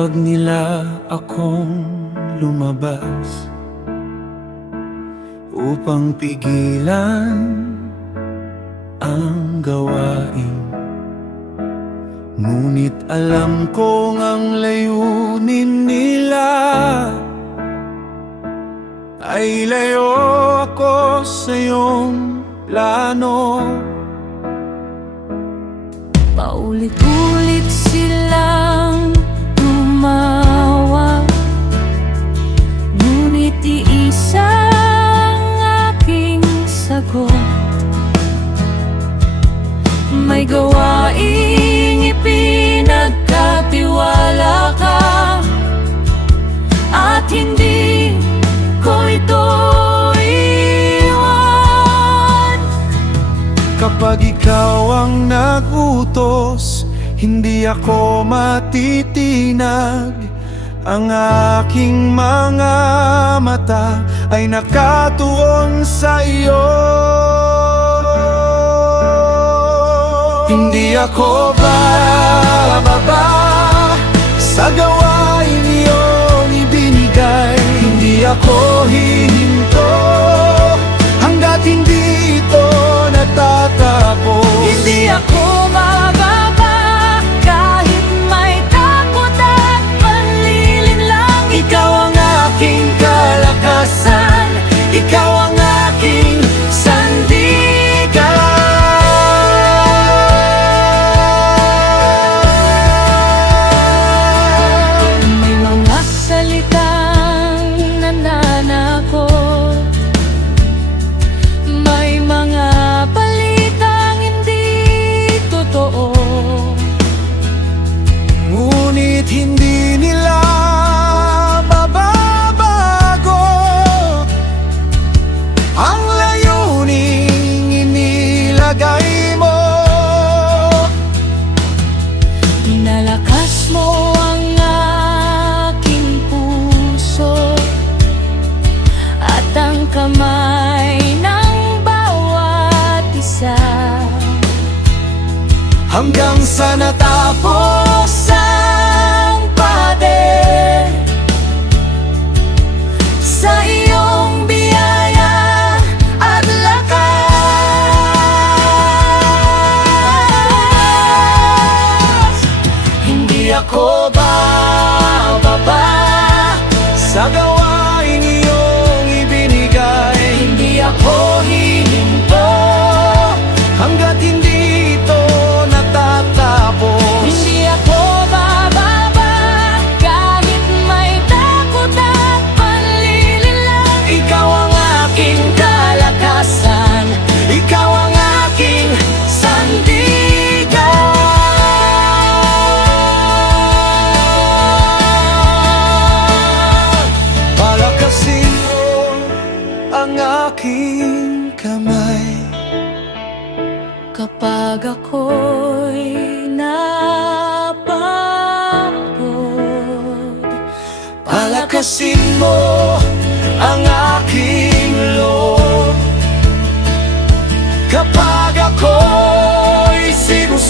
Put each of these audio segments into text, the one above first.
Tinawag nila akong lumabas upang pigilan ang gawain. Ngunit alam kong ang layunin nila ay layo ako sa iyong plano. Paulit-ulit silang tumawag, ngunit iisa ang aking sagot. May gawaing ipinagkatiwala ka, at hindi ko ito iwan. Kapag ikaw ang nag-utos, hindi ako matitinag. Ang aking mga mata ay nakatuon sa iyo. Hindi ako bababa sa gawain iyong ibinigay. Hindi ako hihinto hanggat hindi ito natatapos. Hindi ako bababa kahit may takot at panlilinlang. Ikaw ang aking kalakasan, ikaw ang aking sandigan. May mga salitang nananakot, may mga balitang hindi totoo, Ngunit hindi nila mababago ang layuning inilagay mo. pinalakas mo ang aking puso at ang kamay ng bawat isa, Hanggang sa natapos ang pader sa iyong biyaya at lakas. Hindi ako bababa sa gawain iyong ibinigay. Hindi ako hihinto hanggat hindi ito natatapos. hindi ako bababa kahit may takot at panlilinlang. Ikaw ang aking kalakasan, ikaw ang aking sandigan. Palakasin mo ang aking kamay Kapag ako'y napagod, Palakasin mo ang aking loob. Kapag ako'y sinusubok,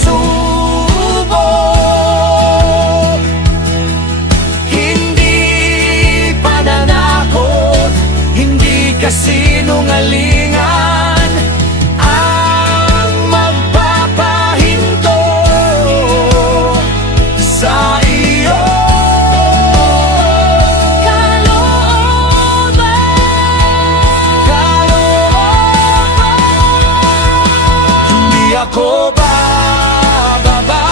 hindi pananakot, hindi kasinungalingan ang magpapahinto sa iyo. Hindi ako bababa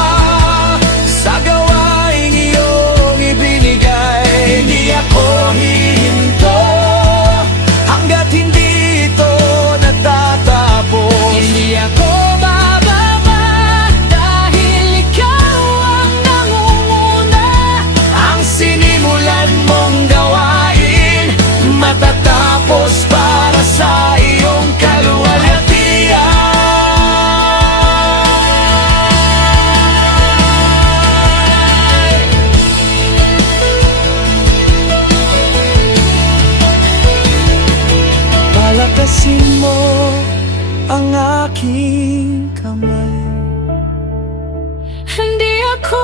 sa gawain iyong ibinigay. Hindi ako hihinto hanggat hindi ito natatapos. hindi ako bababa dahil ikaw ang nangunguna. Ang sinimulan mong gawain matatapos para sa iyong kaluwalhatian. Palakasin mo ang aking kamay. Hindi ako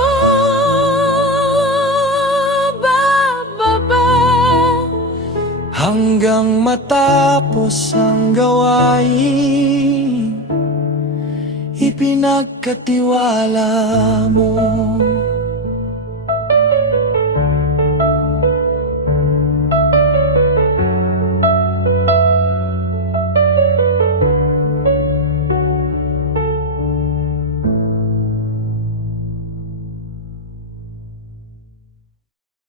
matapos ang gawain ipinagkatiwala mo.